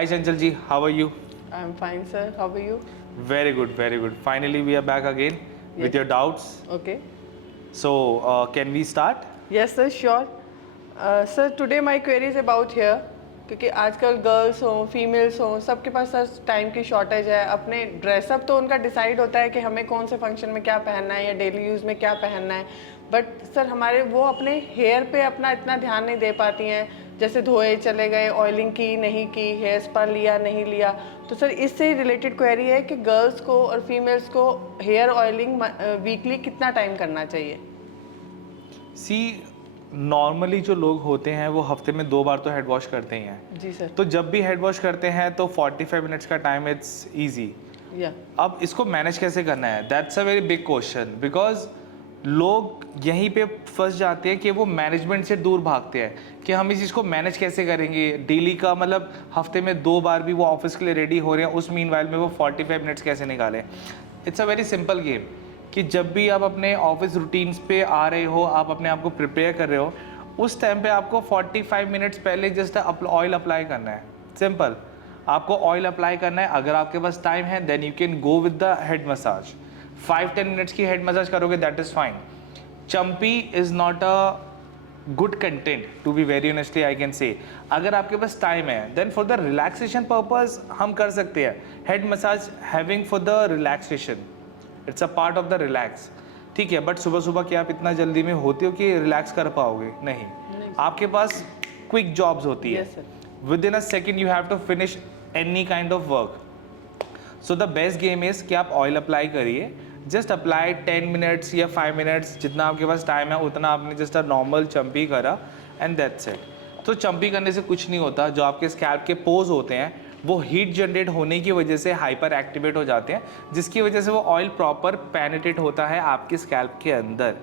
Hi Chanchal ji, how are you? I'm fine, sir. How are you? Very good, very good. Finally, we are back again with Yes. your doubts. Okay. So, can we start? Yes, sir. Sure. Sir, today my query is about hair. क्योंकि आजकल girls हों females हों सबके पास sir time की shortage है. अपने dress up तो उनका डिसाइड होता है कि हमें कौन से फंक्शन में क्या पहनना है या डेली यूज़ में क्या पहनना है. बट सर हमारे वो अपने हेयर पे अपना इतना ध्यान नहीं दे पाती हैं. जैसे धोए चले गए, ऑयलिंग की नहीं की, हेयर स्पा लिया नहीं लिया. तो सर इससे रिलेटेड क्वेरी है कि गर्ल्स को और फीमेल्स को हेयर ऑयलिंग वीकली कितना टाइम करना चाहिए. सी नॉर्मली जो लोग होते हैं वो हफ्ते में 2 बार तो हेड वॉश करते ही हैं. जी सर. तो जब भी हेड वॉश करते हैं तो 45 मिनट्स का टाइम इट्स इजी. या अब इसको मैनेज कैसे करना है, that's a very big question. Because लोग यहीं पे फंस जाते हैं कि वो मैनेजमेंट से दूर भागते हैं कि हम इस चीज़ को मैनेज कैसे करेंगे. डेली का मतलब हफ्ते में 2 बार भी वो ऑफिस के लिए रेडी हो रहे हैं, उस मीनवाइल में वो 45 मिनट्स कैसे निकालें. It's a very simple game कि जब भी आप अपने ऑफिस रूटीन्स पे आ रहे हो, आप अपने आप को प्रिपेयर कर रहे हो, उस टाइम पे आपको 45 मिनट्स पहले जस्ट ऑयल अप्लाई करना है. सिंपल. आपको ऑयल अप्लाई करना है. अगर आपके पास टाइम है then you can go with the head massage. 5-10 minutes की हेड मसाज करोगे that is fine. Champi is not a good content to be very honestly I can say. अगर आपके पास टाइम है then for the relaxation purpose हम कर सकते हैं head massage having for the relaxation. It's a part of the relax. ठीक है, बट सुबह सुबह क्या आप इतना जल्दी में होते हो कि रिलैक्स कर पाओगे? नहीं. आपके पास क्विक जॉब्स होती है. Yes, sir. With in a second you have to finish any kind of work. So the best game is कि आप ऑयल अप्लाई करिए. जस्ट अप्लाई 10 मिनट्स या 5 मिनट्स जितना आपके पास टाइम है उतना आपने जस्ट अ नॉर्मल चम्पी करा एंड दैट्स इट. तो चम्पी करने से कुछ नहीं होता. जो आपके स्कैल्प के पोज होते हैं वो हीट जनरेट होने की वजह से हाइपर एक्टिवेट हो जाते हैं, जिसकी वजह से वो ऑयल प्रॉपर पेनिट्रेट होता है आपके स्कैल्प के अंदर.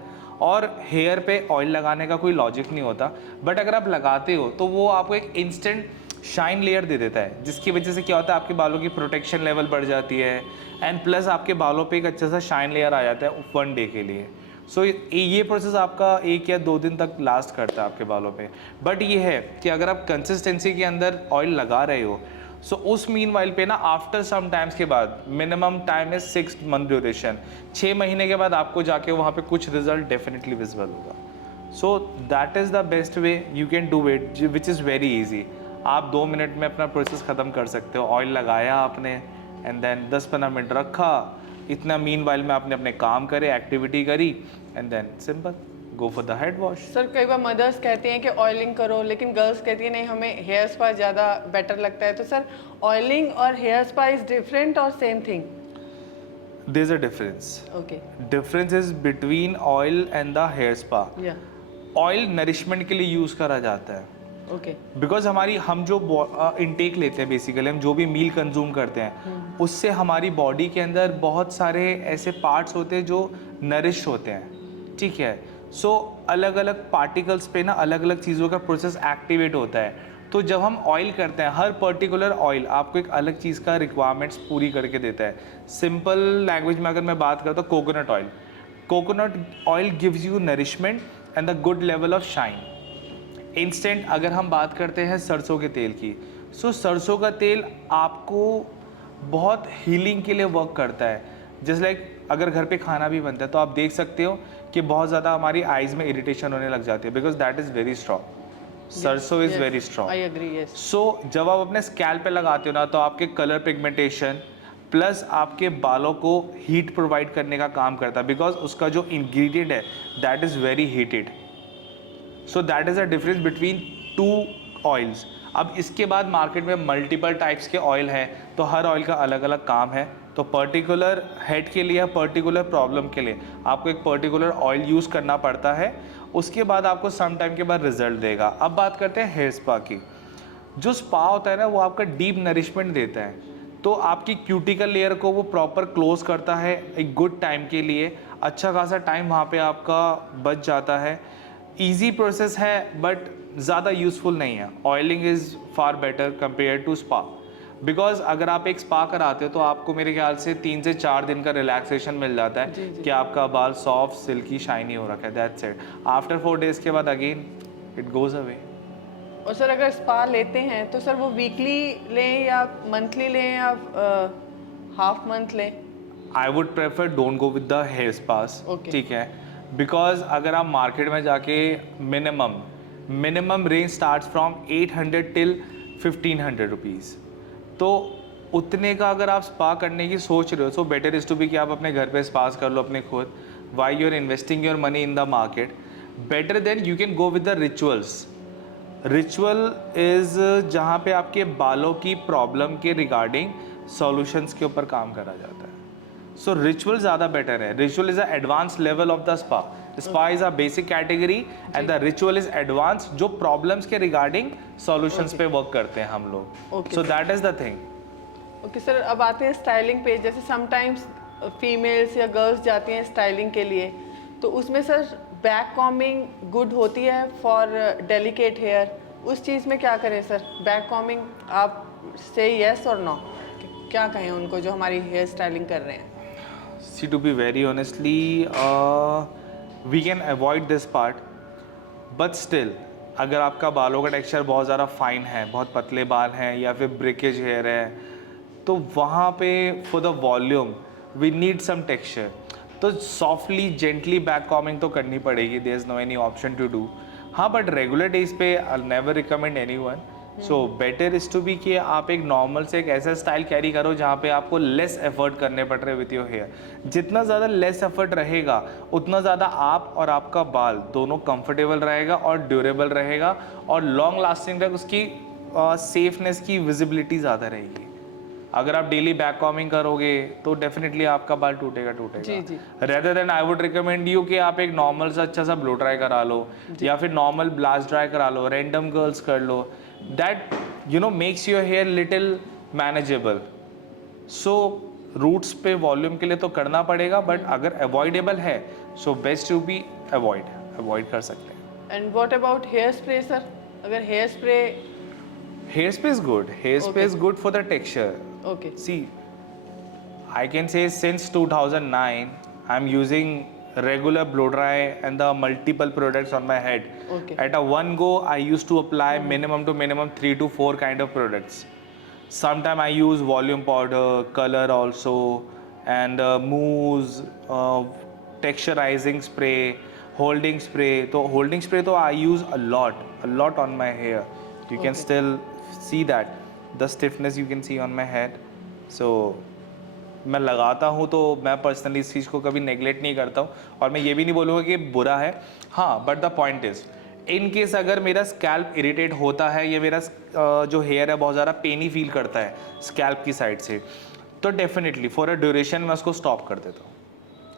और हेयर पे ऑयल लगाने का कोई लॉजिक नहीं होता, बट अगर आप लगाते हो तो वो आपको एक इंस्टेंट शाइन लेयर दे देता है, जिसकी वजह से क्या होता है आपके बालों की प्रोटेक्शन लेवल बढ़ जाती है एंड प्लस आपके बालों पे एक अच्छा सा शाइन लेयर आ जाता है 1 डे के लिए. सो ये प्रोसेस आपका 1 या 2 दिन तक लास्ट करता है आपके बालों पे. बट ये है कि अगर आप कंसिस्टेंसी के अंदर ऑयल लगा रहे हो सो उस मीन वाइल पे ना आफ्टर सम टाइम्स के बाद मिनिमम टाइम है 6 मंथ ड्यूरेशन. 6 महीने के बाद आपको जाके वहाँ पे कुछ रिजल्ट डेफिनेटली विजिबल होगा. So that is the best way you can do it which is very easy. आप 2 मिनट में अपना प्रोसेस ख़त्म कर सकते हो. ऑयल लगाया आपने एंड देन 10-15 मिनट रखा. इतना मीन वाइल में आपने अपने काम करे, एक्टिविटी करी and then simple go for the head wash. Sir कई बार मदर्स कहती हैं कि ऑयलिंग करो, लेकिन गर्ल्स कहती हैं नहीं हमें हेयर स्पा ज़्यादा बेटर लगता है. तो सर ऑयलिंग और हेयर स्पा इज़ डिफरेंट और same thing? There is a difference. Okay. Difference is between oil and the hair spa. Yeah. Oil nourishment के लिए यूज़ करा जाता है. ओके. बिकॉज हम जो इनटेक लेते हैं बेसिकली, हम जो भी मील कंज्यूम करते हैं उससे हमारी बॉडी के अंदर बहुत सारे ऐसे पार्ट्स होते हैं जो नरिश होते हैं. ठीक है. सो अलग अलग पार्टिकल्स पे ना अलग अलग चीज़ों का प्रोसेस एक्टिवेट होता है. तो जब हम ऑयल करते हैं हर पर्टिकुलर ऑयल आपको एक अलग चीज़ का रिक्वायरमेंट्स पूरी करके देता है. सिंपल लैंग्वेज में अगर मैं बात करता हूँ coconut oil. Coconut oil gives you nourishment and the good level of shine. Instant अगर हम बात करते हैं सरसों के तेल की, सो सरसों का तेल आपको बहुत हीलिंग के लिए वर्क करता है. जस्ट लाइक अगर घर पे खाना भी बनता है तो आप देख सकते हो कि बहुत ज़्यादा हमारी आइज़ में इरिटेशन होने लग जाती है because that is very strong. सरसों is very strong. I agree. Yes. So जब आप अपने स्कैल्प पे लगाते हो ना तो आपके कलर पिगमेंटेशन प्लस आपके बालों को हीट प्रोवाइड करने का काम करता है बिकॉज उसका जो इंग्रेडिएंट है that is very heated. So that is a difference between 2 oils. अब इसके बाद मार्केट में मल्टीपल टाइप्स के ऑयल हैं तो हर ऑयल का अलग अलग काम है. तो पर्टिकुलर हेड के लिए या पर्टिकुलर प्रॉब्लम के लिए आपको एक पर्टिकुलर ऑयल यूज़ करना पड़ता है. उसके बाद आपको सम टाइम के बाद रिजल्ट देगा. अब बात करते हैं हेयर स्पा की. जो स्पा होता है ना वो आपका डीप नरिशमेंट देता है. तो आपकी क्यूटिकल लेयर को वो प्रॉपर क्लोज करता है एक गुड टाइम के लिए. अच्छा खासा टाइम वहाँ पे आपका बच जाता है. ईजी प्रोसेस है बट ज़्यादा यूज़फुल नहीं है. Oiling is far better compare to spa. Because अगर आप एक स्पा कराते हो तो आपको मेरे ख्याल से 3 से 4 दिन का रिलैक्सेशन मिल जाता है कि आपका बाल सॉफ्ट सिल्की शाइनी हो रखा है. That's it. आफ्टर 4 डेज़ के बाद अगेन इट गोज़ अवे. और सर अगर स्पा लेते हैं तो सर वो वीकली लें या मंथली लें या हाफ मंथ लें? I would prefer don't go with the hair spas, Okay. ठीक है, बिकॉज अगर आप मार्केट में जाके minimum range starts from 800 till 1500 rupees, तो उतने का अगर आप स्पा करने की सोच रहे हो, so better is to be कि आप अपने घर पे स्पास कर लो अपने खुद, why you are investing your money in the market, better then you can go with the rituals. Ritual is जहाँ पे आपके बालों की प्रॉब्लम के रिगार्डिंग सॉल्यूशंस के ऊपर काम करा जाता है। सो रिचुअल ज़्यादा बेटर है। Ritual is a advance level of the spa. Spa is a basic category and the ritual is advance, जो प्रॉब्लम्स के रिगार्डिंग सॉल्यूशंस पे वर्क करते हैं हम लोग। So that is the thing. Okay sir, अब आते हैं स्टाइलिंग पे। जैसे समटाइम्स फीमेल्स या गर्ल्स जाती हैं स्टाइलिंग के लिए, तो उसमें सर बैक कॉम्बिंग गुड होती है फॉर डेलिकेट हेयर, उस चीज़ में क्या करें सर? बैक कॉम्बिंग आप से येस और नो, क्या कहें उनको जो हमारी हेयर स्टाइलिंग कर रहे हैं? See, to be very honestly, we can avoid this part, but still, अगर आपका बालों का टेक्सचर बहुत ज़्यादा फाइन है, बहुत पतले बाल हैं या फिर ब्रिकेज हेयर है, तो वहाँ पे for the volume we need some texture, तो सॉफ्टली जेंटली बैक कॉमिंग तो करनी पड़ेगी। There is no any option to do. हाँ, बट रेगुलर डेज पे I never recommend any one. So better is to be कि आप एक normal से एक ऐसा स्टाइल कैरी करो जहाँ पे आपको लेस एफर्ट करने पड़ रहे विथ योर हेयर। जितना ज़्यादा लेस एफर्ट रहेगा उतना ज़्यादा आप और आपका बाल दोनों कंफर्टेबल रहेगा और ड्यूरेबल रहेगा, और लॉन्ग लास्टिंग तक उसकी सेफनेस की विजिबिलिटी ज़्यादा रहेगी। अगर आप डेली बैक कॉमिंग करोगे तो डेफिनेटली आपका बाल टूटेगा जी जी। Rather than I would recommend you कि आप एक नॉर्मल सा अच्छा सा ब्लो ड्राई करा लो या फिर नॉर्मल ब्लास्ट ड्राई करा लो, रैंडम कर्ल्स कर लो, that you know makes your hair little manageable. So roots पे वॉल्यूम के लिए तो करना पड़ेगा, बट अगर अवॉइडेबल है so best to be avoid कर सकते हैं। And what about hair spray sir? अगर hair spray is good. Hairspray is good for the texture. Okay See, I can say since 2009, I'm using regular blow dry and the multiple products on my head. Okay. At a one go, I used to apply minimum 3 to 4 kind of products. Sometime I use volume powder, color also, and mousse, texturizing spray, holding spray. So holding spray, I use a lot on my hair. You can still see that the stiffness you can see on my head. So मैं लगाता हूँ तो मैं personally इस चीज़ को कभी neglect नहीं करता हूँ, और मैं ये भी नहीं बोलूँगा कि बुरा है। हाँ, but the point is in case अगर मेरा स्कैल्प इरिटेट होता है या मेरा जो हेयर है बहुत ज़्यादा पेनी फील करता है स्कैल्प की साइड से, तो डेफिनेटली फॉर अ ड्यूरेशन मैं उसको स्टॉप कर देता हूँ।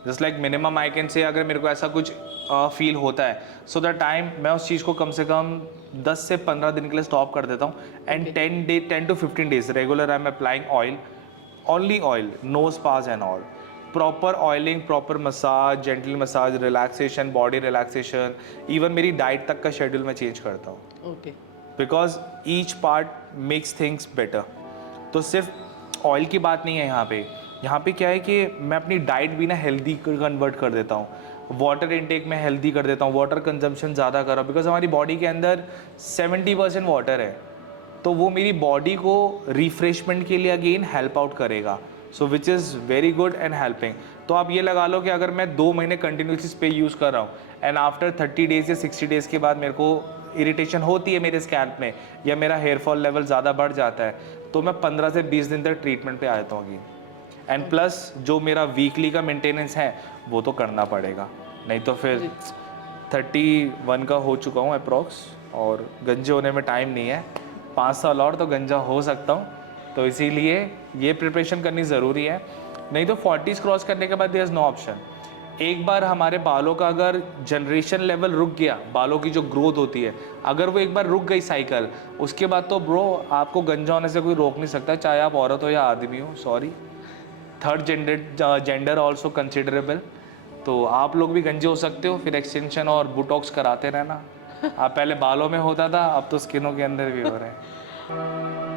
Just like minimum I can say अगर मेरे को ऐसा कुछ फील होता है, सो द टाइम मैं उस चीज़ को कम से कम 10 से 15 दिन के लिए स्टॉप कर देता हूँ, and 10 to 15 days regular I am applying oil, only oil, no spas and all, proper oiling, proper massage, gentle massage, relaxation, body relaxation, even मेरी डाइट तक का शेड्यूल मैं चेंज करता हूँ, okay because each part makes things better. तो सिर्फ oil की बात नहीं है यहाँ पे क्या है कि मैं अपनी डाइट भी ना हेल्दी कन्वर्ट कर देता हूँ, वाटर इनटेक में हेल्दी कर देता हूँ, वाटर कंजम्पशन ज़्यादा कर रहा हूँ, बिकॉज हमारी बॉडी के अंदर 70% वाटर है, तो वो मेरी बॉडी को रिफ्रेशमेंट के लिए अगेन हेल्प आउट करेगा, so which is very good and helping. तो आप ये लगा लो कि अगर मैं 2 महीने कंटिन्यूसली स्प्रे यूज़ कर रहा हूँ एंड आफ्टर 30 days या 60 days के बाद मेरे को इरिटेशन होती है मेरे स्कैल्प में या मेरा हेयर फॉल लेवल ज़्यादा बढ़ जाता है, तो मैं 15 से 20 दिन तक ट्रीटमेंट पे आ जाता हूँ अगेन। एंड प्लस जो मेरा वीकली का मेंटेनेंस है वो तो करना पड़ेगा, नहीं तो फिर 31 का हो चुका हूँ अप्रॉक्स, और गंजे होने में टाइम नहीं है, 5 साल और तो गंजा हो सकता हूँ, तो इसीलिए ये प्रिपरेशन करनी ज़रूरी है। नहीं तो 40s क्रॉस करने के बाद देयर इज़ नो ऑप्शन। एक बार हमारे बालों का अगर जनरेशन लेवल रुक गया, बालों की जो ग्रोथ होती है अगर वो एक बार रुक गई साइकिल, उसके बाद तो ब्रो आपको गंजा होने से कोई रोक नहीं सकता, चाहे आप औरत हो या आदमी हो। Sorry, third gender also considerable, तो आप लोग भी गंजे हो सकते हो, फिर एक्सटेंशन और बुटॉक्स कराते रहना। आप पहले बालों में होता था, अब तो स्किनों के अंदर भी हो रहे हैं।